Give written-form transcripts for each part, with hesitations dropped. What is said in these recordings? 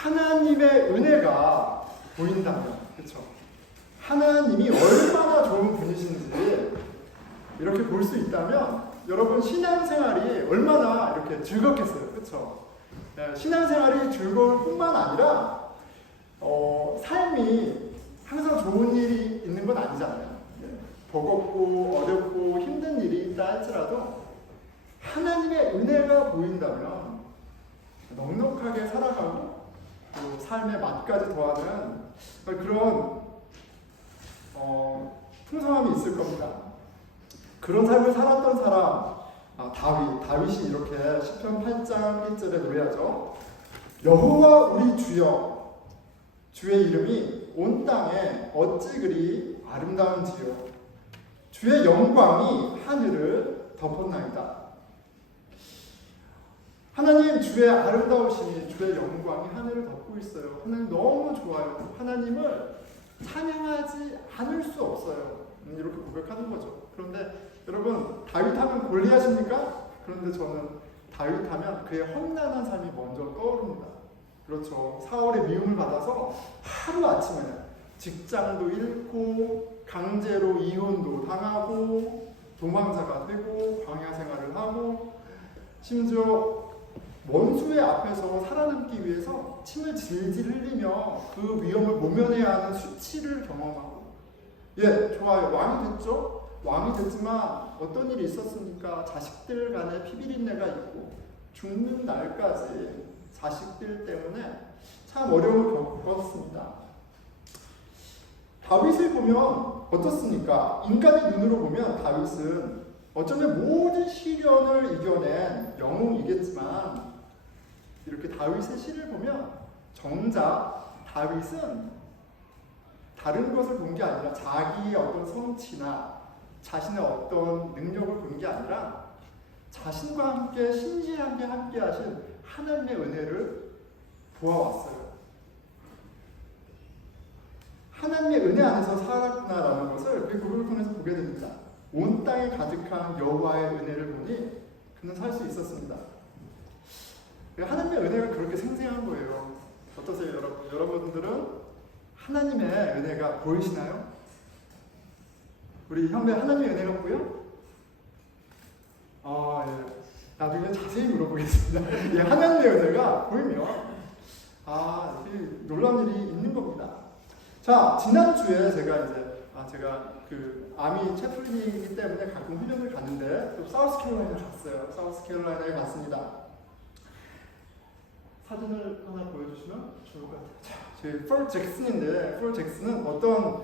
하나님의 은혜가 보인다면, 그렇죠? 하나님이 얼마나 좋은 분이신지 이렇게 볼 수 있다면 여러분 신앙생활이 얼마나 이렇게 즐겁겠어요, 그렇죠? 네, 신앙생활이 즐거울 뿐만 아니라 삶이 항상 좋은 일이 있는 건 아니잖아요. 네, 버겁고 어렵고 힘든 일이 있다 할지라도 하나님의 은혜가 보인다면 넉넉하게 살아가고 또 삶의 맛까지 더하는 그런 풍성함이 있을 겁니다. 그런 삶을 살았던 사람 다윗이 이렇게 시편 8장 1절에 노래하죠. 여호와 우리 주여, 주의 이름이 온 땅에 어찌 그리 아름다운지요. 주의 영광이 하늘을 덮었나이다. 하나님 주의 아름다우심이, 주의 영광이 하늘을 덮고 있어요. 하나님 너무 좋아요. 하나님을 찬양하지 않을 수 없어요. 이렇게 고백하는 거죠. 그런데 여러분, 다윗 하면 골리앗입니까? 그런데 저는 다윗 하면 그의 험난한 삶이 먼저 떠오릅니다. 그렇죠. 사울의 미움을 받아서 하루아침에 직장도 잃고 강제로 이혼도 당하고 도망자가 되고 광야 생활을 하고 심지어 원수의 앞에서 살아남기 위해서 침을 질질 흘리며 그 위험을 모면해야 하는 수치를 경험하고, 좋아요. 왕이 됐죠? 왕이 됐지만 어떤 일이 있었습니까? 자식들 간에 피비린내가 있고 죽는 날까지 자식들 때문에 참 어려움을 겪었습니다. 다윗을 보면 어떻습니까? 인간의 눈으로 보면 다윗은 어쩌면 모든 시련을 이겨낸 영웅이겠지만 이렇게 다윗의 시를 보면 정작 다윗은 다른 것을 본 게 아니라 자기의 어떤 성취나 자신의 어떤 능력을 본 게 아니라 자신과 함께 신실하게 함께 하신 하나님의 은혜를 보아왔어요. 하나님의 은혜 안에서 살았구나라는 것을 그 구절을 통해서 보게 됩니다. 온 땅에 가득한 여호와의 은혜를 보니 그는 살 수 있었습니다. 하나님의 은혜가 그렇게 생생한 거예요. 어떠세요, 여러분? 여러분들은 하나님의 은혜가 보이시나요? 우리 형제 하나님의 은혜가 보여? 나중에 자세히 물어보겠습니다. 하나님의 은혜가 보이면 놀라운 일이 있는 겁니다. 자, 지난주에 제가 그 아미 채플린이기 때문에 가끔 훈련을 갔는데 또 사우스캐롤라이나에 갔어요. 사우스캐롤라이나에 갔습니다. 사진을 하나 보여주시면 좋을 것 같아요. 자, 저희 폴 잭슨인데, 폴 잭슨은 어떤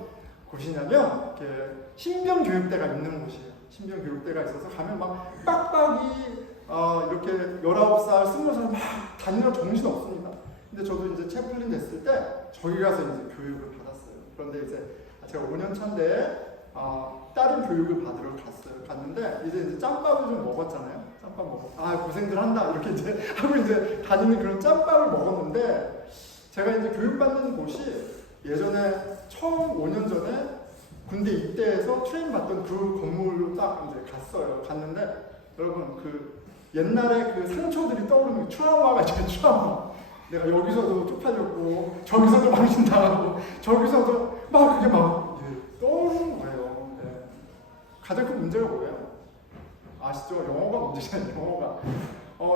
곳이냐면 신병 교육대가 있는 곳이에요. 신병 교육대가 있어서 가면 막 빡빡이 이렇게 19살, 20살 막 다니느라 정신 없습니다. 근데 저도 이제 채플린 됐을 때 저기 가서 이제 교육을 받았어요. 그런데 이제 제가 5년 차인데 다른 교육을 받으러 갔는데 이제 짬밥을 좀 먹었잖아요. 짬밥 먹었어. 고생들 한다 이렇게 이제 하고 이제 다니는 그런 짬밥을 먹었는데, 제가 이제 교육받는 곳이 예전에 처음 5년 전에 군대 입대해서 트레이닝 받던 그 건물로 딱 이제 갔는데 여러분 그 옛날에 그 상처들이 떠오르는 트라우마가 있잖아요. 트라우마. 내가 여기서도 쪽팔렸고 저기서도 망신당하고 저기서도 막 그게 막 떠오르는 거예요. 가장 큰 문제가 뭐예요? 아시죠? 영어가 문제잖아요. 영어가.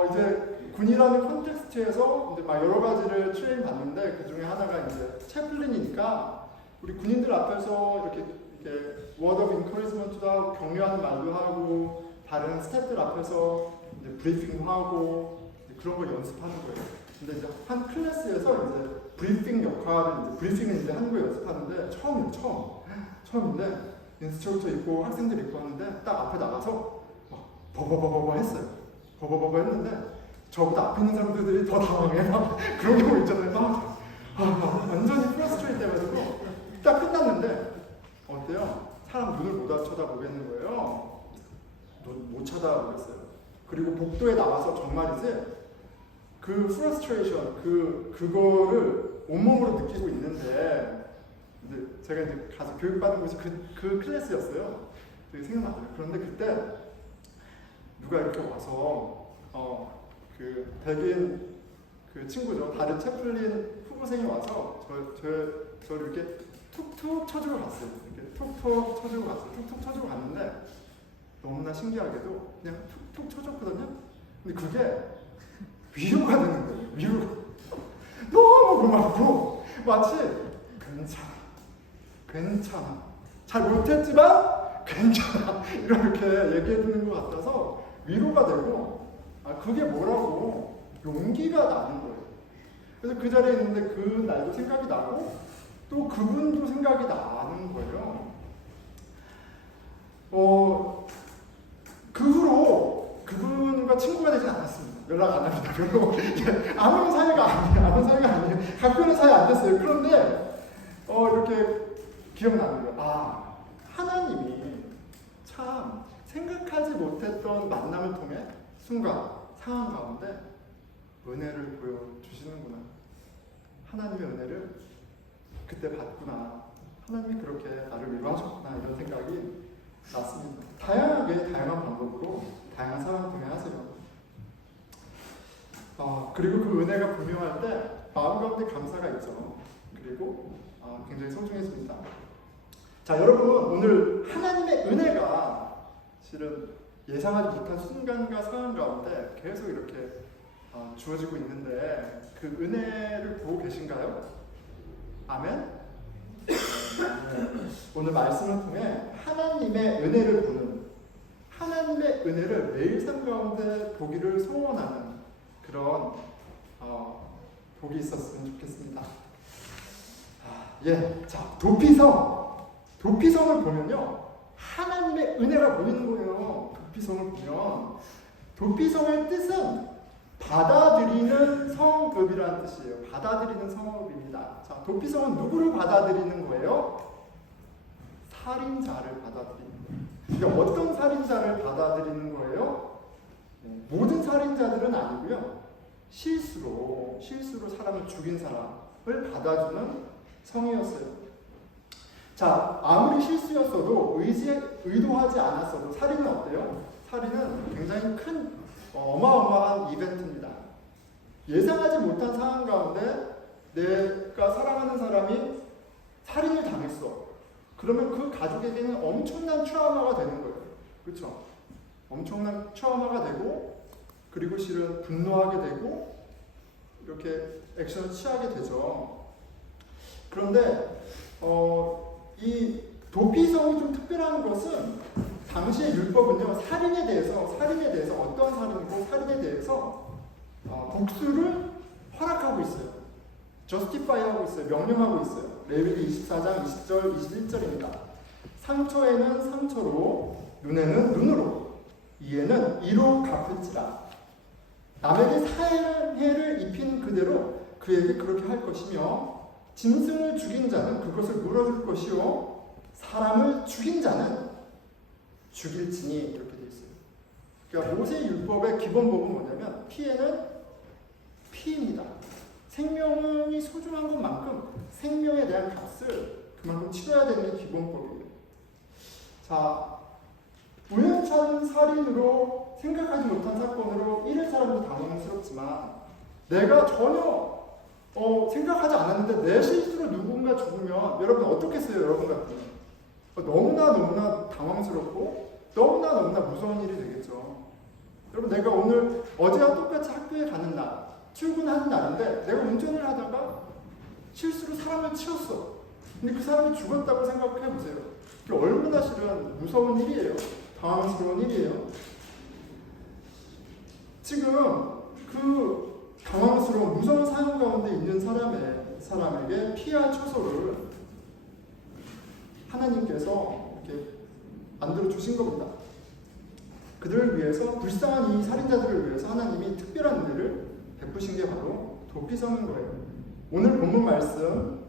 이제 군이라는 컨텍스트에서 이제 막 여러 가지를 트레이닝 받는데 그 중에 하나가 이제 채플린이니까 우리 군인들 앞에서 이렇게 워드 오브 인커리지먼트도 하고 격려하는 말도 하고 다른 스태프들 앞에서 이제 브리핑도 하고 그런 걸 연습하는 거예요. 근데 이제 한 클래스에서 이제 브리핑 역할을 브리핑을 이제 하는 거 연습하는데 처음인데 인스트럭터 있고 학생들 있고 하는데 딱 앞에 나가서 막 버버버버 했어요. 버버버버 했는데 저보다 앞에 있는 사람들이 더 당황해. 막 그런 경우 있잖아요. 완전히 프러스트레이트 돼가지고 딱 끝났는데 어때요? 사람 눈을 못 쳐다보겠는 거예요. 못 쳐다보겠어요. 그리고 복도에 나와서 정말이지 그 프러스트레이션 그거를 온몸으로 느끼고 있는데 이제 제가 이제 가서 교육받은 곳이 그 클래스였어요. 되게 생각나요. 그런데 그때 누가 이렇게 와서 그 백인 그 친구죠. 다른 채플린 후보생이 와서 저를 이렇게 툭툭 쳐주고 갔어요. 이렇게 툭툭 쳐주고 갔어요. 툭툭 쳐주고 갔는데 너무나 신기하게도 그냥 툭툭 쳐줬거든요. 근데 그게 위로가 되는 거예요. 위로. 너무 고맙고 마치 괜찮아. 잘 못했지만 괜찮아. 이렇게 얘기해 주는 것 같아서 위로가 되고 그게 뭐라고 용기가 나는 거예요. 그래서 그 자리에 있는데 그 날도 생각이 나고 또 그분도 생각이 나는 거예요. 그 후로 그분과 친구가 되지 않았습니다. 연락 안 합니다. 별로 아무런 사이가 아니에요. 가끔은 사이 안 됐어요. 그런데 이렇게 기억나는 거예요. 하나님이 참 생각하지 못했던 만남을 통해 순간 상황 가운데 은혜를 보여주시는구나. 하나님의 은혜를 그때 받구나. 하나님이 그렇게 나를 위로하셨구나. 이런 생각이 났습니다. 다양한 방법으로 다양한 상황 통해 하세요. 그리고 그 은혜가 분명할 때 마음 가운데 감사가 있죠. 그리고 굉장히 소중해집니다. 자, 여러분 오늘 하나님의 은혜가 실은 예상하지 못한 순간과 상황 가운데 계속 이렇게 주어지고 있는데 그 은혜를 보고 계신가요? 아멘? 오늘 말씀을 통해 하나님의 은혜를 보는, 하나님의 은혜를 매일 삶 가운데 보기를 소원하는 그런 복이 있었으면 좋겠습니다. 자, 도피성을 보면요 하나님의 은혜가 보이는 거예요. 도피성을 보면 도피성의 뜻은 받아들이는 성읍이라는 뜻이에요. 받아들이는 성읍입니다. 자, 도피성은 누구를 받아들이는 거예요? 살인자를 받아들이는 거예요. 그러니까 어떤 살인자를 받아들이는 거예요? 모든 살인자들은 아니고요. 실수로 사람을 죽인 사람을 받아주는 성이었어요. 자, 아무리 실수였어도 의도하지 않았어도 살인은 어때요? 살인은 굉장히 큰 어마어마한 이벤트입니다. 예상하지 못한 상황 가운데 내가 사랑하는 사람이 살인을 당했어. 그러면 그 가족에게는 엄청난 트라우마가 되는 거예요. 그렇죠? 엄청난 트라우마가 되고 그리고 실은 분노하게 되고 이렇게 액션을 취하게 되죠. 그런데 이 도피성이 좀 특별한 것은 당시의 율법은요 살인에 대해서 어떠한 살인이고 살인에 대해서 복수를 허락하고 있어요. 저스티파이하고 있어요. 명령하고 있어요. 레위기 24장 20절 21절입니다. 상처에는 상처로 눈에는 눈으로 이에는 이로 갚을지라. 남에게 사해를 입힌 그대로 그에게 그렇게 할 것이며 짐승을 죽인 자는 그것을 물어줄 것이요 사람을 죽인 자는 죽일지니 이렇게 되어 있어요. 그러니까 모세 율법의 기본법은 뭐냐면 피해는 피입니다. 생명이 소중한 것만큼 생명에 대한 값을 그만큼 치러야 되는 게 기본법이에요. 자, 우연찮은 살인으로 생각하지 못한 사건으로 잃은 사람도 당황스럽지만 내가 전혀 생각하지 않았는데 내 실수로 누군가 죽으면 여러분 어떻겠어요? 여러분 같으면 너무나 당황스럽고 너무나 무서운 일이 되겠죠. 여러분 내가 오늘 어제와 똑같이 학교에 가는 날 출근하는 날인데 내가 운전을 하다가 실수로 사람을 치웠어. 근데 그 사람이 죽었다고 생각해 보세요. 그게 얼마나 실은 무서운 일이에요. 당황스러운 일이에요. 지금 그 당황스러운 무서운 상황 가운데 있는 사람에게 피할 처소를 하나님께서 이렇게 만들어 주신 겁니다. 그들을 위해서 불쌍한 이 살인자들을 위해서 하나님이 특별한 은혜를 베푸신 게 바로 도피성인 거예요. 오늘 본문 말씀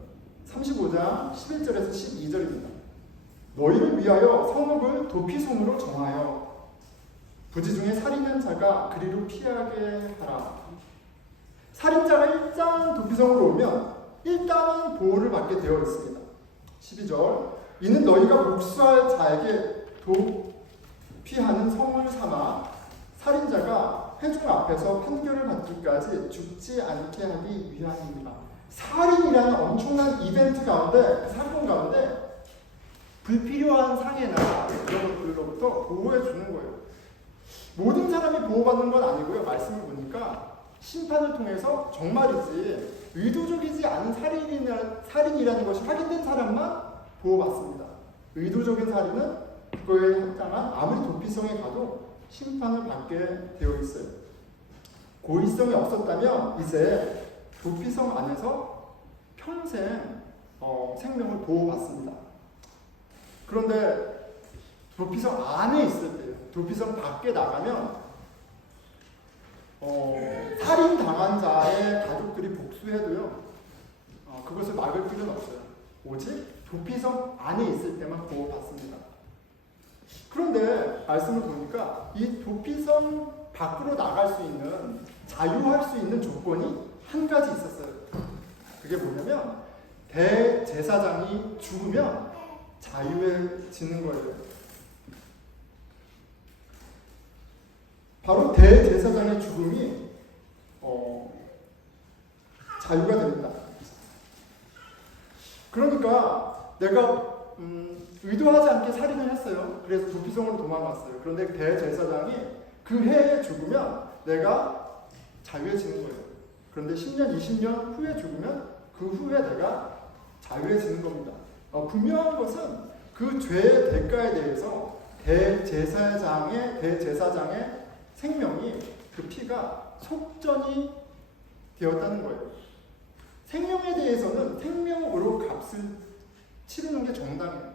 35장 11절에서 12절입니다. 너희를 위하여 성읍을 도피성으로 정하여 부지 중에 살인한 자가 그리로 피하게 하라. 살인자가 일단 도피성으로 오면 일단은 보호를 받게 되어 있습니다. 12절 이는 너희가 복수할 자에게 도피하는 성을 삼아 살인자가 회중 앞에서 판결을 받기까지 죽지 않게 하기 위함입니다. 살인이라는 엄청난 이벤트 가운데, 사건 가운데 불필요한 상해나 이런 것들로부터 보호해 주는 거예요. 모든 사람이 보호받는 건 아니고요. 말씀을 보니까 심판을 통해서 정말이지 의도적이지 않은 살인이라는 것이 확인된 사람만 보호받습니다. 의도적인 살인은 그거에 합당한 아무리 도피성에 가도 심판을 받게 되어 있어요. 고의성이 없었다면 이제 도피성 안에서 평생 생명을 보호받습니다. 그런데 도피성 안에 있을 때요. 도피성 밖에 나가면 살인당한 자의 가족들이 복수해도요. 그것을 막을 필요는 없어요. 오직 도피성 안에 있을 때만 보호받습니다. 그런데 말씀을 보니까 이 도피성 밖으로 나갈 수 있는, 자유할 수 있는 조건이 한 가지 있었어요. 그게 뭐냐면 대제사장이 죽으면 자유해지는 거예요. 바로 대제사장의 죽음이 자유가 됩니다. 그러니까 내가 의도하지 않게 살인을 했어요. 그래서 도피성으로 도망갔어요. 그런데 대제사장이 그 해에 죽으면 내가 자유해지는 거예요. 그런데 10년, 20년 후에 죽으면 그 후에 내가 자유해지는 겁니다. 분명한 것은 그 죄의 대가에 대해서 대제사장의 생명이, 그 피가 속전이 되었다는 거예요. 생명에 대해서는 생명으로 값을 치르는 게 정당해요.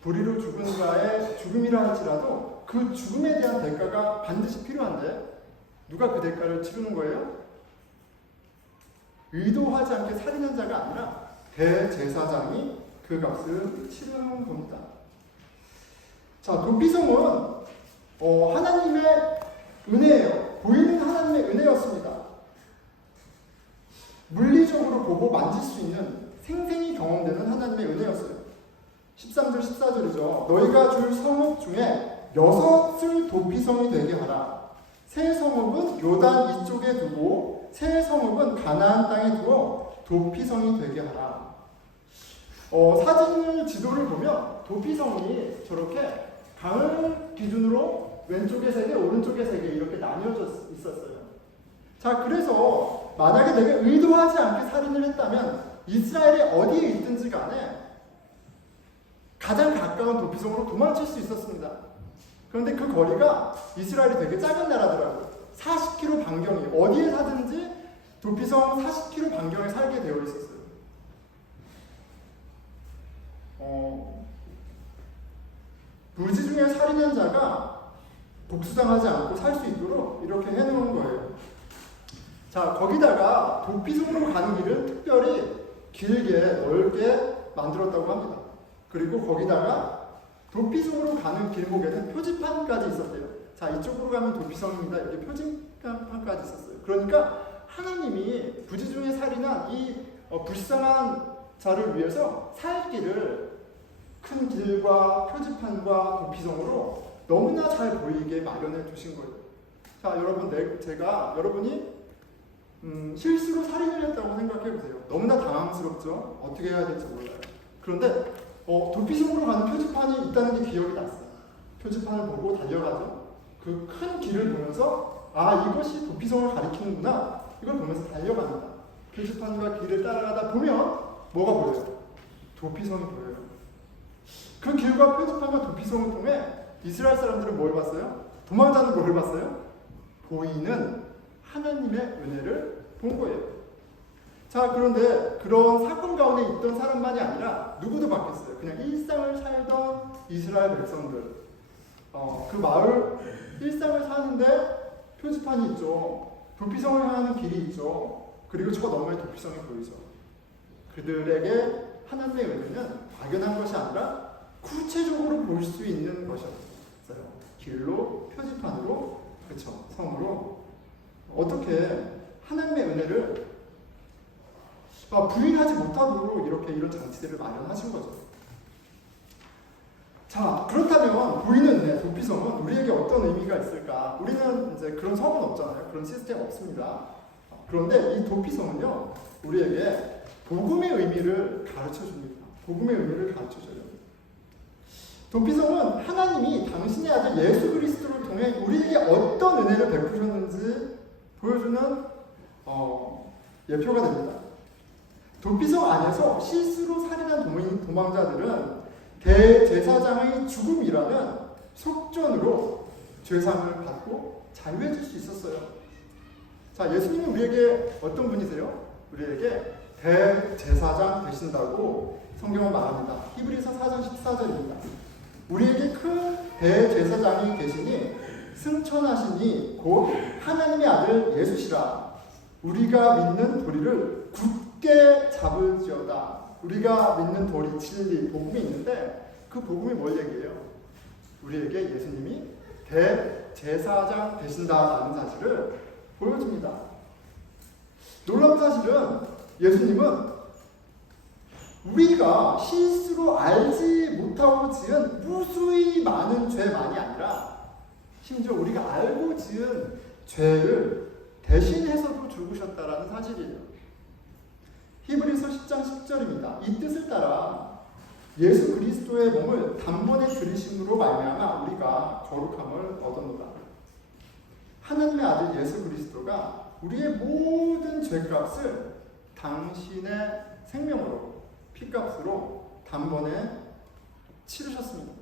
불의로 죽은 자의 죽음이라 할지라도 그 죽음에 대한 대가가 반드시 필요한데 누가 그 대가를 치르는 거예요? 의도하지 않게 살인한 자가 아니라 대제사장이 그 값을 치르는 겁니다. 자, 도피성은 하나님의 은혜예요. 보이는 하나님의 은혜였습니다. 물리적으로 보고 만질 수 있는, 생생히 경험되는 하나님의 은혜였어요. 13절 14절이죠. 너희가 줄 성읍 중에 6을 도피성이 되게 하라. 세 성읍은 요단 이쪽에 두고 세 성읍은 가나안 땅에 두어 도피성이 되게 하라. 사진을, 지도를 보면 도피성이 저렇게 강을 기준으로 왼쪽에 3개, 오른쪽에 3개 이렇게 나뉘어져 있었어요. 자, 그래서 만약에 내가 의도하지 않게 살인을 했다면 이스라엘이 어디에 있든지 간에 가장 가까운 도피성으로 도망칠 수 있었습니다. 그런데 그 거리가, 이스라엘이 되게 작은 나라더라고요. 40km 반경이, 어디에 사든지 도피성 40km 반경에 살게 되어 있었어요. 무지 중에 살인한 자가 복수당하지 않고 살 수 있도록 이렇게 해놓은 거예요. 자, 거기다가 도피성으로 가는 길을 특별히 길게 넓게 만들었다고 합니다. 그리고 거기다가 도피성으로 가는 길목에는 표지판까지 있었대요. 자, 이쪽으로 가면 도피성입니다. 이렇게 표지판까지 있었어요. 그러니까 하나님이 부지 중에 살인한 이 불쌍한 자를 위해서 살 길을 큰 길과 표지판과 도피성으로 너무나 잘 보이게 마련해 두신 거예요. 자, 여러분, 제가 여러분이 실수로 살인을 했다고 생각해 보세요. 너무나 당황스럽죠? 어떻게 해야 될지 몰라요. 그런데 도피성으로 가는 표지판이 있다는 게 기억이 났어요. 표지판을 보고 달려가죠. 그 큰 길을 보면서 이것이 도피성을 가리키는구나. 이걸 보면서 달려갑니다. 표지판과 길을 따라가다 보면 뭐가 보여요? 도피성이 보여요. 그 길과 표지판과 도피성을 통해 이스라엘 사람들은 뭘 봤어요? 도망자는 뭘 봤어요? 보이는 하나님의 은혜를 본 거예요. 자, 그런데 그런 사건 가운데 있던 사람만이 아니라 누구도 바뀌었어요. 그냥 일상을 살던 이스라엘 백성들. 그 마을 일상을 사는데 표지판이 있죠. 도피성을 향하는 길이 있죠. 그리고 저 너머에 도피성이 보이죠. 그들에게 하나님의 은혜는 막연한 것이 아니라 구체적으로 볼 수 있는 것이었어요. 길로, 표지판으로, 그렇죠, 성으로. 어떻게 하나님의 은혜를 부인하지 못하도록 이런 장치들을 마련하신 거죠. 자, 그렇다면 보이는 은혜, 도피성은 우리에게 어떤 의미가 있을까? 우리는 이제 그런 성은 없잖아요. 그런 시스템 없습니다. 그런데 이 도피성은요, 우리에게 복음의 의미를 가르쳐 줍니다. 복음의 의미를 가르쳐 줘요. 도피성은 하나님이 당신의 아들 예수 그리스도를 통해 우리에게 어떤 은혜를 베푸셨는지 보여주는 예표가 됩니다. 도피성 안에서 실수로 살인한 도망자들은 대제사장의 죽음이라는 속전으로 죄상을 받고 자유해질 수 있었어요. 자, 예수님은 우리에게 어떤 분이세요? 우리에게 대제사장 되신다고 성경은 말합니다. 히브리서 4장 14절입니다. 우리에게 큰 대제사장이 계시니 승천하시니 곧 하나님의 아들 예수시라. 우리가 믿는 도리를 굳게 잡을지어다. 우리가 믿는 도리, 진리, 복음이 있는데 그 복음이 뭘 얘기해요? 우리에게 예수님이 대제사장 되신다라는 사실을 보여줍니다. 놀라운 사실은 예수님은 우리가 실수로 알지 못하고 지은 무수히 많은 죄만이 아니라 심지어 우리가 알고 지은 죄를 대신해서도 죽으셨다라는 사실이에요. 히브리서 10장 10절입니다. 이 뜻을 따라 예수 그리스도의 몸을 단번에 들이심으로 말미암아 우리가 거룩함을 얻었노라. 하나님의 아들 예수 그리스도가 우리의 모든 죄값을 당신의 생명으로 피값으로 단번에 치르셨습니다.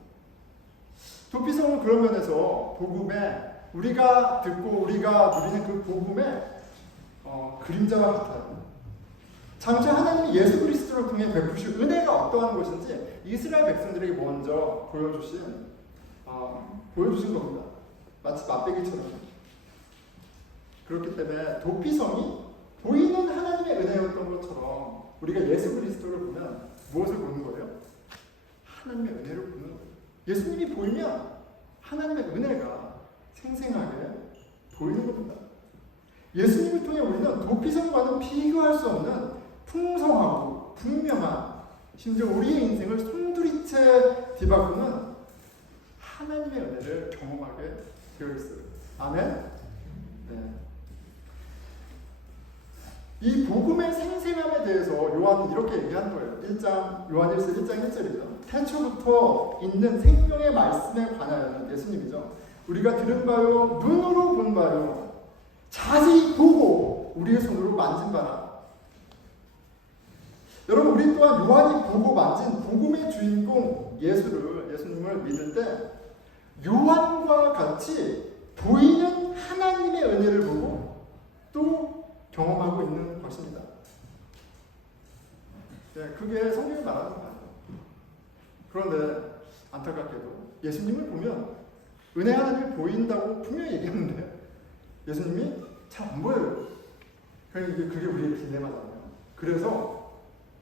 도피성은 그런 면에서 복음에 우리가 듣고 우리가 누리는 그 복음의 그림자와 같아요. 장차 하나님이 예수 그리스도를 통해 베푸실 은혜가 어떠한 것인지 이스라엘 백성들에게 먼저 보여주신 겁니다. 마치 맛배기처럼. 그렇기 때문에 도피성이 보이는 하나님의 은혜였던 것처럼 우리가 예수 그리스도를 보면 무엇을 보는 거예요? 하나님의 은혜를 보는 거예요. 예수님이 보이면 하나님의 은혜가 생생하게 보이는 겁니다. 예수님을 통해 우리는 도피성과는 비교할 수 없는 풍성하고 분명한, 심지어 우리의 인생을 송두리째 뒤바꾸는 하나님의 은혜를 경험하게 되어 있어요. 아멘? 네. 이 복음의 생생함에 대해서 요한은 이렇게 얘기한 거예요. 요한일서 1장 1절이죠. 태초부터 있는 생명의 말씀에 관하여는 예수님이죠. 우리가 들은 바요, 눈으로 본 바요, 자세히 보고 우리의 손으로 만진 바라. 여러분, 우리 또한 요한이 보고 만진 복음의 주인공 예수님을 믿을 때 요한과 같이 보이는 하나님의 은혜를 보고 또 경험하고 있는 것입니다. 네, 그게 성경이 말하는 거예요. 그런데 안타깝게도 예수님을 보면 은혜 하나님이 보인다고 분명히 얘기하는데 예수님이 잘 안 보여요. 그게 우리의 딜레마잖아요. 그래서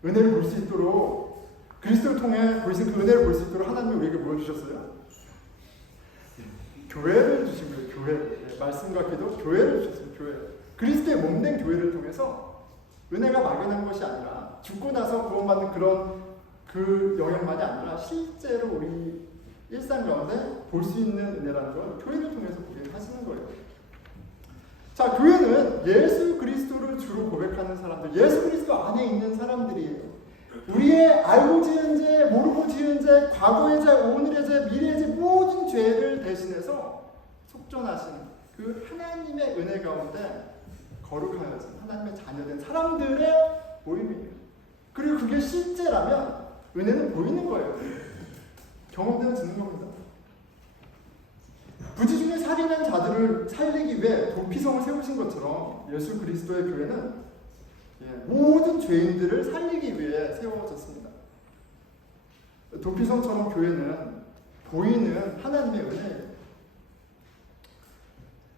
은혜를 볼 수 있도록, 그리스도를 통해 보이신 그 은혜를 볼 수 있도록 하나님이 우리에게 보여주셨어요. 교회를 주신 거예요. 교회. 말씀과 기도, 교회를 주셨어요. 교회. 그리스도의 몸된 교회를 통해서 은혜가 막연한 것이 아니라 죽고 나서 구원받는 그 영역만이 아니라 실제로 우리 일상 가운데 볼 수 있는 은혜라는 걸 교회를 통해서 보게 하시는 거예요. 자, 교회는 예수 그리스도를 주로 고백하는 사람들, 예수 그리스도 안에 있는 사람들이에요. 우리의 알고 지은 죄, 모르고 지은 죄, 과거의 죄, 오늘의 죄, 미래의 죄, 모든 죄를 대신해서 속전하신 그 하나님의 은혜 가운데 거룩하여진 하나님의 자녀된 사람들의 모임이에요. 그리고 그게 실제라면 은혜는 보이는 거예요. 경험되는 겁니다. 부지 중에 살인한 자들을 살리기 위해 도피성을 세우신 것처럼 예수 그리스도의 교회는 모든 죄인들을 살리기 위해 세워졌습니다. 도피성처럼 교회는 보이는 하나님의 은혜예요.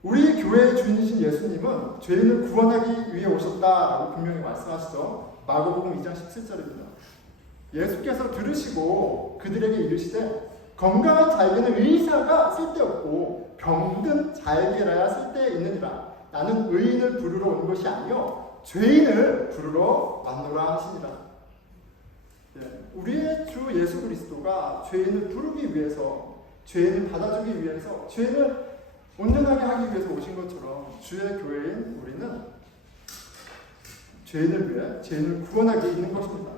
우리 교회의 주인이신 예수님은 죄인을 구원하기 위해 오셨다라고 분명히 말씀하시죠. 마가복음 2장 17절입니다. 예수께서 들으시고 그들에게 이르시되 건강한 잘개는 의사가 쓸데없고 병든 잘개라야 쓸데있느니라. 나는 의인을 부르러 온 것이 아니요 죄인을 부르러 왔노라 하시니라. 우리의 주 예수 그리스도가 죄인을 부르기 위해서, 죄인을 받아주기 위해서, 죄인을 온전하게 하기 위해서 오신 것처럼 주의 교회인 우리는 죄인을 위해 죄인을 구원하기 있는 것입니다.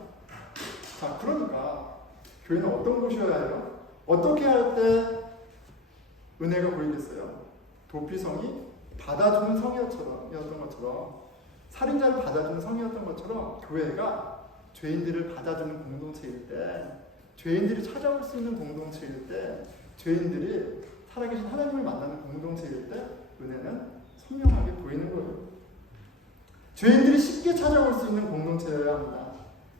자, 그러니까 교회는 어떤 곳이어야 해요? 어떻게 할 때 은혜가 보이겠어요? 도피성이 받아주는 성이었던 것처럼, 살인자를 받아주는 성이었던 것처럼 교회가 죄인들을 받아주는 공동체일 때, 죄인들이 찾아올 수 있는 공동체일 때, 죄인들이 살아계신 하나님을 만나는 공동체일 때 은혜는 선명하게 보이는 거예요. 죄인들이 쉽게 찾아올 수 있는 공동체여야 합니다.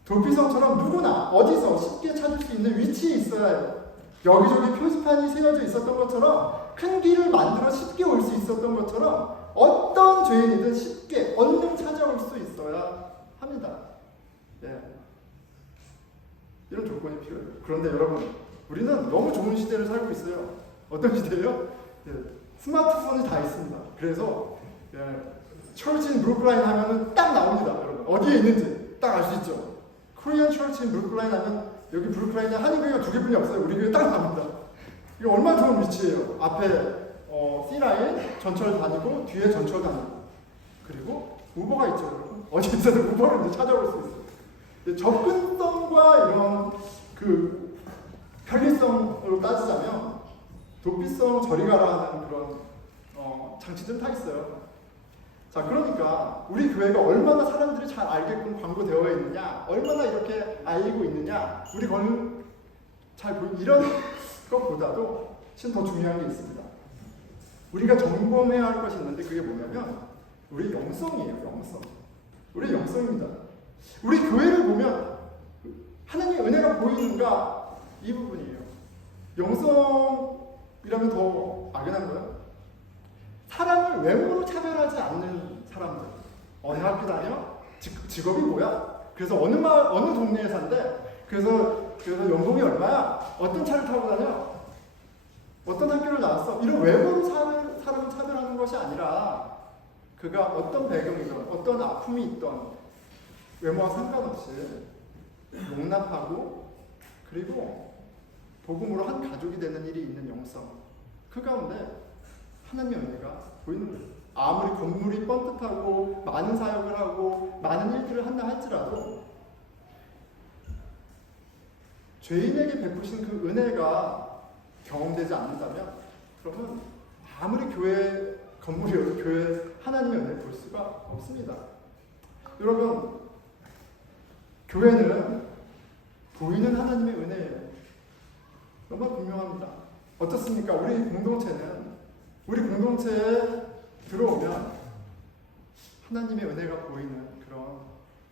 도피성처럼 누구나 어디서 쉽게 찾을 수 있는 위치에 있어야 해요. 여기저기 표지판이 세워져 있었던 것처럼, 큰 길을 만들어 쉽게 올 수 있었던 것처럼 어떤 죄인이든 쉽게 얼른 찾아올 수 있어야 합니다. 이런 조건이 필요해요. 그런데 여러분, 우리는 너무 좋은 시대를 살고 있어요. 어떤 시대예요? 스마트폰이 다 있습니다. 그래서 철치 인 브루클라인 하면은 딱 나옵니다. 여러분, 어디에 있는지 딱 알 수 있죠. 코리안 철치 인 브루클라인 하면 여기 브루클라인에 한인교회가 2개뿐이 없어요. 우리 교회 딱 나옵니다. 이거 얼마나 좋은 위치예요. 앞에 C라인 전철 다니고 뒤에 전철 다니고, 그리고 우버가 있죠. 여러분, 어디 있어도 우버를 이제 찾아올 수 있어요. 접근성과 이런 그 편리성으로 따지자면 도피성 저리 가라 하는 그런 장치들 다 있어요. 자, 그러니까 우리 교회가 얼마나 사람들이 잘 알게끔 광고되어 있느냐, 얼마나 이렇게 알리고 있느냐, 우리 거는 잘 보이는 이런 것보다도 훨씬 더 중요한 게 있습니다. 우리가 점검해야 할 것이 있는데 그게 뭐냐면 우리 영성이에요. 영성. 우리 영성입니다. 우리 교회를 보면 하나님의 은혜가 보이는가, 이 부분이에요. 영성이라면 더 막연한 거예요. 사람을 외모로 차별하지 않는 사람들. 어느 학교 다녀? 직업이 뭐야? 그래서 어느 동네에 산대? 그래서 연봉이 얼마야? 어떤 차를 타고 다녀? 어떤 학교를 나왔어? 이런 외모로 사람을 차별하는 것이 아니라 그가 어떤 배경이든 어떤 아픔이 있던 외모와 상관없이 용납하고, 그리고 복음으로 한 가족이 되는 일이 있는 영성, 그 가운데 하나님의 은혜가 보이는 거예요. 아무리 건물이 뻔듯하고 많은 사역을 하고 많은 일들을 한다 할지라도 죄인에게 베푸신 그 은혜가 경험되지 않는다면, 그러면 아무리 교회 건물이어도 교회 하나님의 은혜를 볼 수가 없습니다. 여러분, 교회는 보이는 하나님의 은혜예요. 너무 분명합니다. 어떻습니까? 우리 공동체에 들어오면 하나님의 은혜가 보이는 그런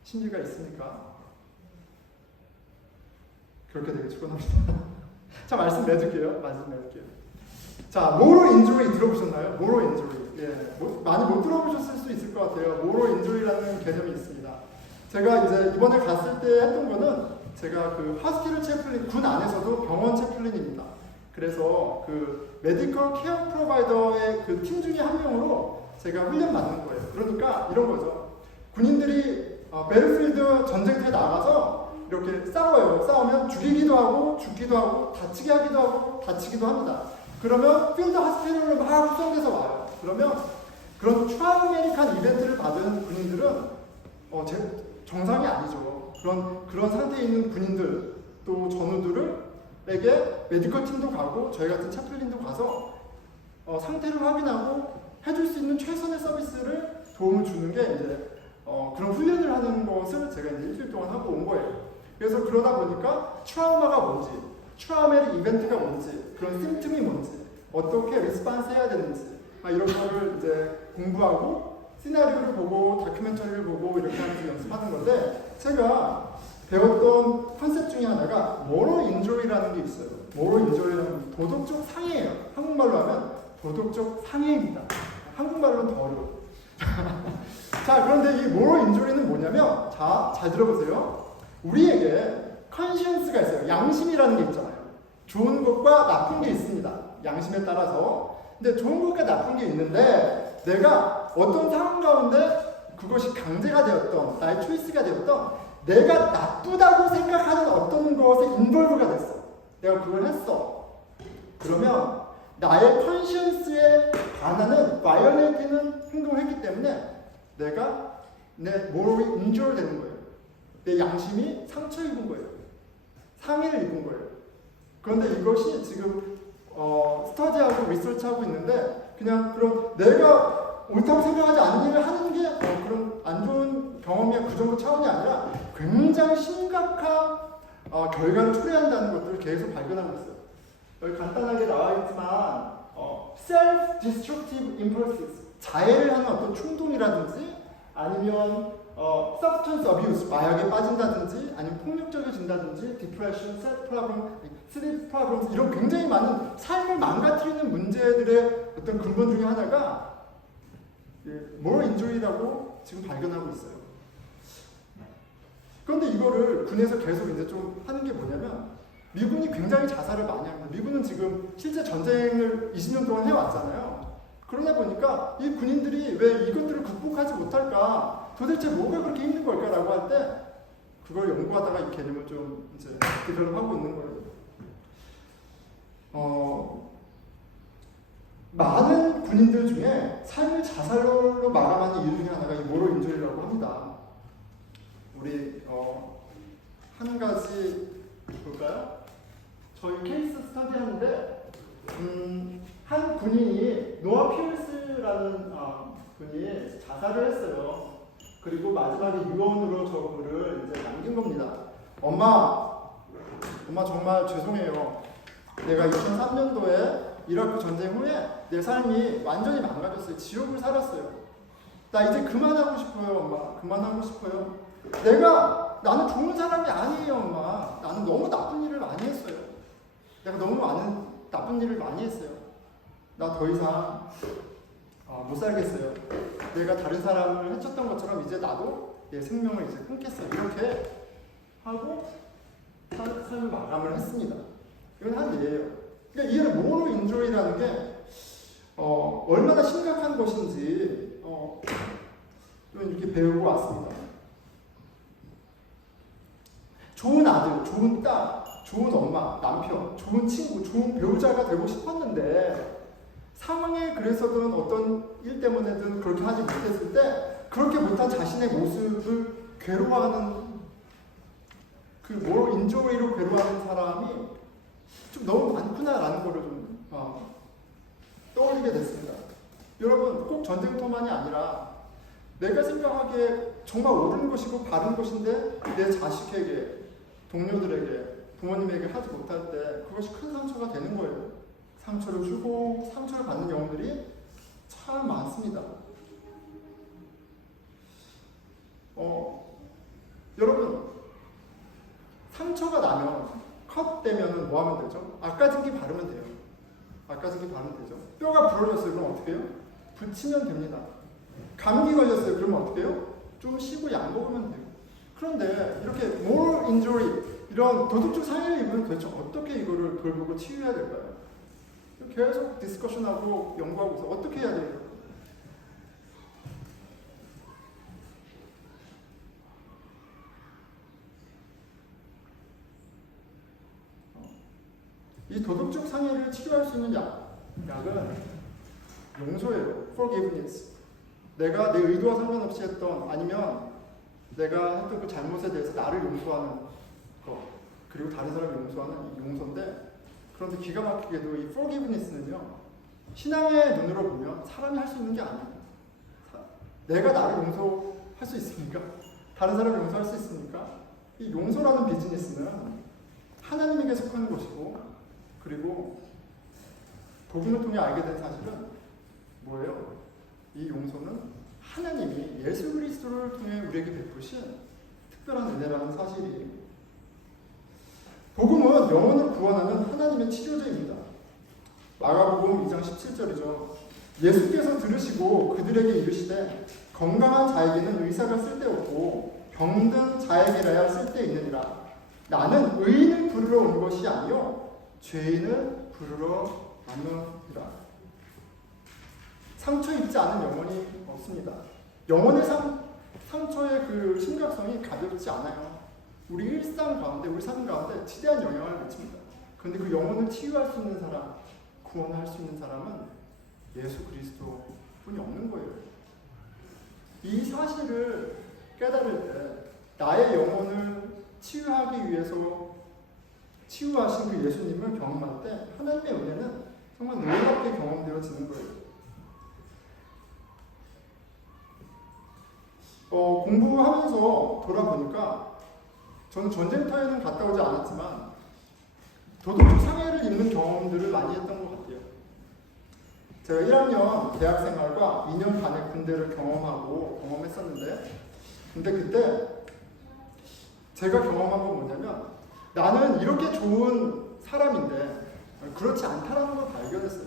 심리가 있습니까? 그렇게 되게 축원합니다. 자, 말씀 맺을게요. 자, 모로 인조리 들어보셨나요? 모로 인조리. 많이 못 들어보셨을 수 있을 것 같아요. 모로 인조리라는 개념이 있습니다. 제가 이제 이번에 갔을 때 했던 거는, 제가 그 하스키를 채플린, 군 안에서도 병원 채플린입니다. 그래서 그 메디컬 케어 프로바이더의 그 팀 중에 한 명으로 제가 훈련 받는 거예요. 그러니까 이런 거죠. 군인들이 배틀필드 전쟁터에 나가서 이렇게 싸워요. 싸우면 죽이기도 하고 죽기도 하고 다치게 하기도 하고 다치기도 합니다. 그러면 필드 하스피털로 막 후송돼서 와요. 그러면 그런 트라우메틱한 이벤트를 받은 군인들은 정상이 아니죠. 그런 상태에 있는 군인들, 또 전우들에게 메디컬 팀도 가고 저희 같은 차플린도 가서 상태를 확인하고 해줄 수 있는 최선의 서비스를, 도움을 주는 게 이제 그런 훈련을 하는 것을 제가 이제 일주일 동안 하고 온 거예요. 그래서 그러다 보니까 트라우마가 뭔지, 트라우메틱 이벤트가 뭔지, 그런 심틈이 뭔지, 어떻게 리스판스 해야 되는지, 이런 거를 이제 공부하고 시나리오를 보고 다큐멘터리를 보고 이렇게 하면서 연습하는 건데, 제가 배웠던 컨셉 중에 하나가 모럴 인조리라는 게 있어요. 모럴 인조리는 도덕적 상해예요. 한국말로 하면 도덕적 상해입니다. 한국말로는 더 어려워요. 자, 그런데 이 모럴 인조리는 뭐냐면, 자, 잘 들어보세요. 우리에게 컨시언스가 있어요. 양심이라는 게 있잖아요. 좋은 것과 나쁜 게 있습니다. 양심에 따라서. 근데 좋은 것과 나쁜 게 있는데, 내가 어떤 상황 가운데 그것이 강제가 되었던, 나의 초이스가 되었던, 내가 나쁘다고 생각하는 어떤 것에 인볼브가 됐어. 내가 그걸 했어. 그러면 나의 컨시언스에 반하는 바이올레이트는 행동을 했기 때문에 내가 내 morally injure 되는 거예요. 내 양심이 상처 입은 거예요. 상해를 입은 거예요. 그런데 이것이 지금 스터디하고 리서치하고 있는데 그냥 그런 내가 옳다고 생각하지 않는 일을 하는 게 그런 안 좋은 경험이야 그 정도 차원이 아니라 굉장히 심각한 결과를 초래한다는 것들을 계속 발견하고 있어요. 여기 간단하게 나와 있지만 self-destructive impulses 자해를 하는 어떤 충동이라든지 아니면 substance abuse 마약에 빠진다든지 아니면 폭력적이어진다든지 depression, sleep problems 이런 굉장히 많은 삶을 망가뜨리는 문제들의 어떤 근본 중에 하나가 moral injury라고 지금 발견하고 있어요. 그런데 이거를 군에서 계속 이제 좀 하는 게 뭐냐면 미군이 굉장히 자살을 많이 합니다. 미군은 지금 실제 전쟁을 20년 동안 해왔잖아요. 그러다 보니까 이 군인들이 왜 이것들을 극복하지 못할까? 도대체 뭐가 그렇게 힘든 걸까라고 할 때 그걸 연구하다가 이 개념을 좀 이제 디벨롭하고 있는 거예요. 많은 군인들 중에 삶을 자살로 마감하는 이유 중에 하나가 이 모럴 인저리라고 합니다. 우리 한 가지 볼까요? 저희 케이스 스터디 하는데 한 군인이 노아 피어스라는 분이 자살을 했어요. 그리고 마지막에 유언으로 저 글을 이제 남긴 겁니다. 엄마 정말 죄송해요. 내가 2003년도에 이라크 전쟁 후에 내 삶이 완전히 망가졌어요. 지옥을 살았어요. 나 이제 그만하고 싶어요, 엄마. 그만하고 싶어요. 나는 좋은 사람이 아니에요, 엄마. 나는 너무 나쁜 일을 많이 했어요. 내가 너무 많은 나쁜 일을 많이 했어요. 나 더 이상 못 살겠어요. 내가 다른 사람을 해쳤던 것처럼 이제 나도 내 생명을 이제 끊겠어요. 이렇게 하고 삶을 마감을 했습니다. 이건 한 예예요. 그러니까 이해는 모럴 인저리라는 게 얼마나 심각한 것인지 좀 이렇게 배우고 왔습니다. 좋은 아들, 좋은 딸, 좋은 엄마, 남편, 좋은 친구, 좋은 배우자가 되고 싶었는데 상황에 그래서든 어떤 일 때문에든 그렇게 하지 못했을 때 그렇게 못한 자신의 모습을 괴로워하는 그 모럴 인저리로 괴로워하는 사람이 좀 너무 많구나라는 거를 좀 떠올리게 됐습니다. 여러분 꼭 전쟁터만이 아니라 내가 생각하기에 정말 옳은 것이고 바른 것인데 내 자식에게 동료들에게 부모님에게 하지 못할 때 그것이 큰 상처가 되는 거예요. 상처를 주고 상처를 받는 경우들이 참 많습니다. 여러분 상처가 나면 컷되면 뭐 하면 되죠? 아까진기 바르면 돼요. 아까진기 바르면 되죠. 뼈가 부러졌어요. 그럼 어떻게 해요? 붙이면 됩니다. 감기 걸렸어요. 그러면 어떻게 해요? 좀 쉬고 약 먹으면 돼요. 그런데 이렇게 moral injury 이런 도덕적 상해를 입으면 도대체 어떻게 이거를 돌보고 치유해야 될까요? 계속 디스커션하고 연구하고 있어요. 어떻게 해야 돼요? 이 도덕적 상해를 치료할 수 있는 약은 용서예요. forgiveness. 내가 내 의도와 상관없이 했던 아니면 내가 했던 그 잘못에 대해서 나를 용서하는 것 그리고 다른 사람을 용서하는 이 용서인데 그런데 기가 막히게도 이 forgiveness는요 신앙의 눈으로 보면 사람이 할 수 있는 게 아니에요. 내가 나를 용서할 수 있습니까? 다른 사람을 용서할 수 있습니까? 이 용서라는 비즈니스는 하나님에게 속하는 것이고 그리고 복음을 통해 알게 된 사실은 뭐예요? 이 용서는 하나님이 예수 그리스도를 통해 우리에게 베푸신 특별한 은혜라는 사실이 복음은 영혼을 구원하는 하나님의 치료제입니다. 마가복음 2장 17절이죠. 예수께서 들으시고 그들에게 이르시되 건강한 자에게는 의사가 쓸데없고 병든 자에게라야 쓸데있느니라. 나는 의인을 부르러 온 것이 아니요 죄인을 부르러 왔느니라. 상처 입지 않은 영혼이 없습니다. 영혼의 상처의 그 심각성이 가볍지 않아요. 우리 일상 가운데, 우리 삶 가운데 지대한 영향을 미칩니다. 그런데 그 영혼을 치유할 수 있는 사람, 구원할 수 있는 사람은 예수 그리스도 뿐이 없는 거예요. 이 사실을 깨달을 때 나의 영혼을 치유하기 위해서 치유하신 그 예수님을 경험할 때 하나님의 은혜는 정말 놀랍게 경험되어지는 거예요. 공부하면서 돌아보니까 저는 전쟁터에는 갔다 오지 않았지만 도덕적 상해를 입는 경험들을 많이 했던 것 같아요. 제가 1학년 대학생활과 2년 반의 군대를 경험했었는데 근데 그때 제가 경험한 건 뭐냐면 나는 이렇게 좋은 사람인데 그렇지 않다라는 걸 발견했어요.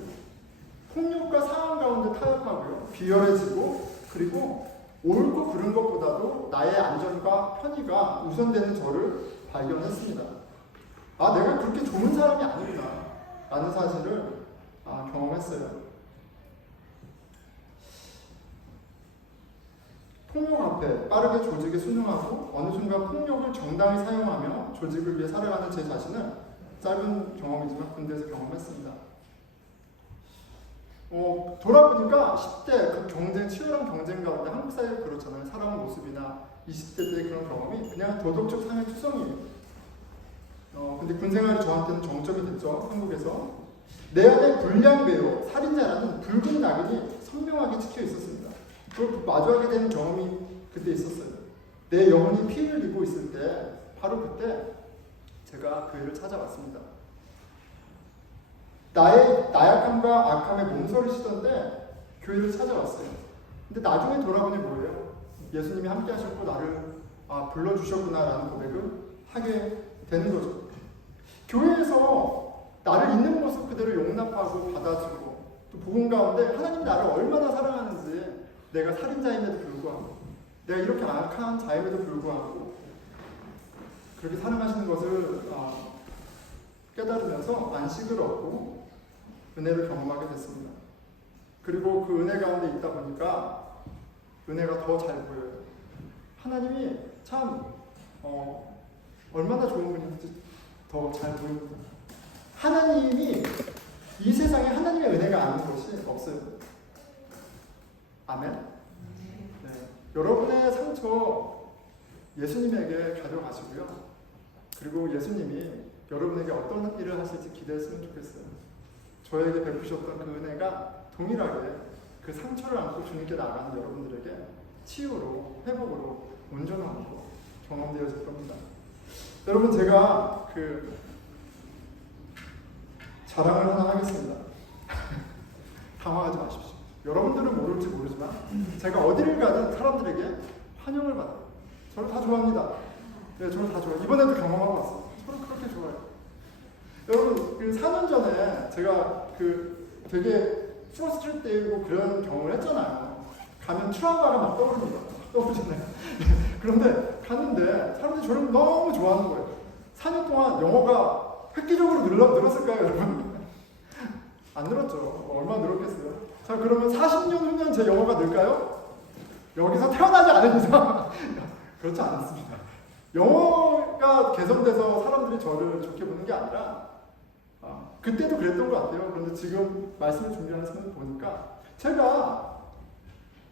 폭력과 상황 가운데 타협하고요. 비열해지고 그리고 옳고 그른 것보다도 나의 안전과 편의가 우선되는 저를 발견했습니다. 아, 내가 그렇게 좋은 사람이 아니구나 라는 사실을 경험했어요. 폭력 앞에 빠르게 조직에 순응하고 어느 순간 폭력을 정당히 사용하며 조직을 위해 살아가는 제 자신을 짧은 경험이지만 군대에서 경험했습니다. 돌아보니까 10대 그 치열한 경쟁 가운데 한국 사회가 그렇잖아요. 살아온 모습이나 20대 때의 그런 경험이 그냥 도덕적 상해 투성이에요. 근데 군생활이 저한테는 정점이 됐죠. 한국에서. 내 안에 불량배요, 살인자라는 붉은 낙인이 선명하게 찍혀 있었습니다. 그걸 마주하게 되는 경험이 그때 있었어요. 내 영혼이 피 흘리고 있을 때 바로 그때 제가 교회를 찾아왔습니다. 나의 나약함과 악함에 몸서리시던데 교회를 찾아왔어요. 근데 나중에 돌아보니 뭐예요? 예수님이 함께 하셨고 나를 불러주셨구나라는 고백을 하게 되는 거죠. 교회에서 나를 있는 모습 그대로 용납하고 받아주고 또 복음 가운데 하나님이 나를 얼마나 사랑하는지 내가 살인자임에도 불구하고 내가 이렇게 악한 자임에도 불구하고 그렇게 사랑하시는 것을 깨달으면서 안식을 얻고 은혜를 경험하게 됐습니다. 그리고 그 은혜 가운데 있다 보니까 은혜가 더 잘 보여요. 하나님이 참 얼마나 좋은 분인지 더 잘 보입니다. 하나님이 이 세상에 하나님의 은혜가 아닌 것이 없어요. 아멘? 네. 여러분의 상처 예수님에게 가져가시고요. 그리고 예수님이 여러분에게 어떤 일을 하실지 기대했으면 좋겠어요. 저에게 베푸셨던 그 은혜가 동일하게 그 상처를 안고 주님께 나가는 여러분들에게 치유로, 회복으로, 온전함으로 경험되어질 겁니다. 여러분, 제가 자랑을 하나 하겠습니다. 당황하지 마십시오. 여러분들은 모를지 모르지만 제가 어디를 가든 사람들에게 환영을 받아요. 저를 다 좋아합니다. 네, 저를 다 좋아해요. 이번에도 경험하고 왔어요. 저를 그렇게 좋아해요. 여러분, 4년 전에 제가 되게 프러스트레이트되고 그런 경험을 했잖아요. 가면 트라우마가 막 떠오릅니다. 떠오르잖아요. 그런데 갔는데 사람들이 저를 너무 좋아하는 거예요. 4년 동안 영어가 획기적으로 늘었을까요, 여러분? 안 늘었죠. 얼마나 늘었겠어요. 자, 그러면 40년 후면 제 영어가 늘까요? 여기서 태어나지 않은 이상 그렇지 않습니다. 영어가 개선돼서 사람들이 저를 좋게 보는 게 아니라 그때도 그랬던 것 같아요. 그런데 지금 말씀을 준비하면서 보니까 제가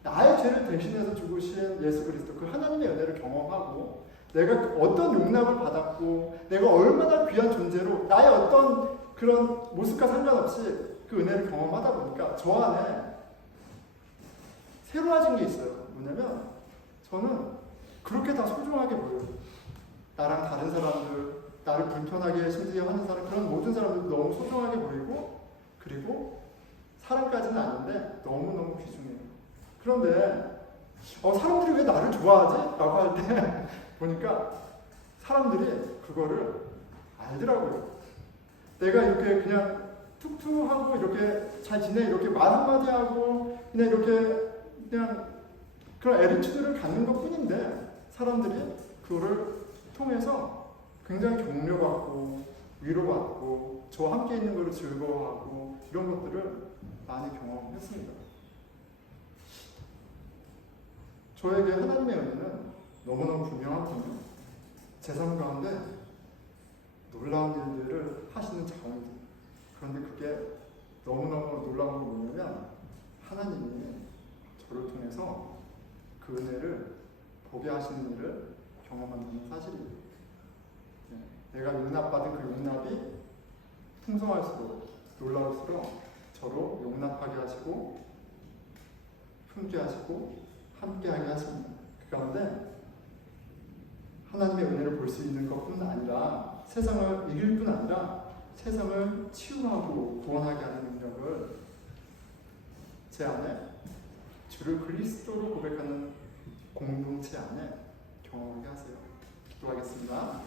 나의 죄를 대신해서 죽으신 예수 그리스도 그 하나님의 은혜를 경험하고 내가 어떤 용납을 받았고 내가 얼마나 귀한 존재로 나의 어떤 그런 모습과 상관없이 그 은혜를 경험하다 보니까 저 안에 새로워진 게 있어요. 뭐냐면 저는 그렇게 다 소중하게 보여요. 나랑 다른 사람들, 나를 불편하게 심지어 하는 사람, 그런 모든 사람들도 너무 소중하게 보이고 그리고 사람까지는 아닌데 너무너무 귀중해요. 그런데 사람들이 왜 나를 좋아하지? 라고 할 때 보니까 사람들이 그거를 알더라고요. 내가 이렇게 그냥 툭툭하고 이렇게 잘 지내 이렇게 말 한마디 하고 그냥 이렇게 그냥 그런 애리튜드를 갖는 것 뿐인데 사람들이 그거를 통해서 굉장히 격려받고 위로받고 저와 함께 있는 것을 즐거워하고 이런 것들을 많이 경험했습니다. 저에게 하나님의 은혜는 너무너무 분명하거든요. 제 삶 가운데 놀라운 일들을 하시는 자원들. 그런데 그게 너무너무 놀라운 건 뭐냐면 하나님이 저를 통해서 그 은혜를 보게 하시는 일을 경험한다는 사실이에요. 내가 용납받은 그 용납이 풍성할수록 놀라울수록 저로 용납하게 하시고 품게 하시고 함께하게 하십니다. 그 가운데 하나님의 은혜를 볼 수 있는 것뿐 아니라 세상을 이길 뿐 아니라 세상을 치유하고 구원하게 하는 능력을 제 안에 주를 그리스도로 고백하는 공동체 안에 경험하게 하세요. 기도하겠습니다.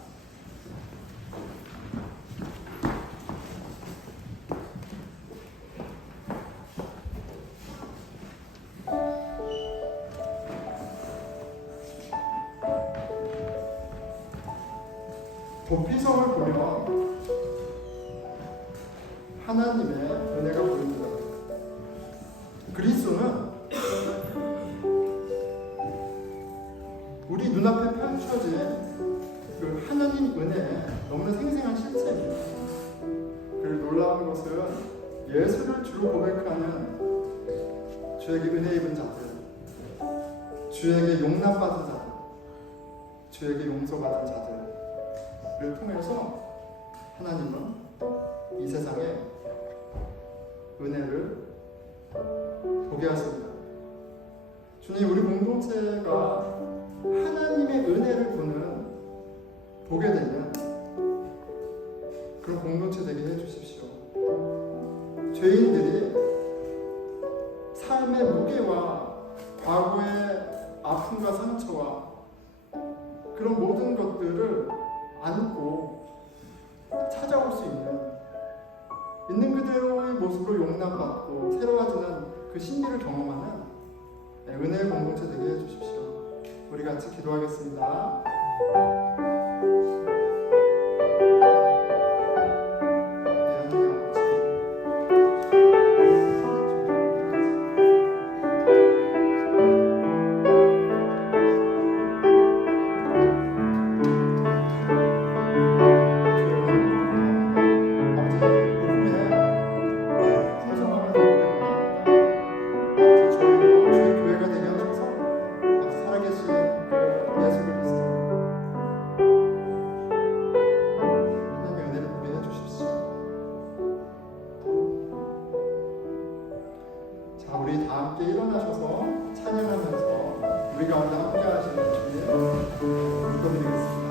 도피성을 보면 하나님의 은혜가 보입니다. 그리스도는 우리 눈앞에 펼쳐진 그 하나님 은혜에 너무나 생생한 실체입니다. 그리고 놀라운 것은 예수를 주로 고백하는 주에게 은혜 입은 자들, 주에게 용납받은 자들, 주에게 용서받은 자들을 통해서 하나님은 이 세상에 은혜를 보게 하십니다. 주님, 우리 공동체가 하나님의 은혜를 보게 되는 그런 공동체 되게 해주십시오. 죄인들이 삶의 무게와 과거의 아픔과 상처와 그런 모든 것들을 안고 찾아올 수 있는 그대로의 모습으로 용납받고 새로워지는 그 신비를 경험하는 은혜의 공동체 되게 해주십시오. 우리 같이 기도하겠습니다. 우리 다 함께 일어나셔서 찬양하면서 우리 가운데 함께 하시는 주님, 기도드리겠습니다.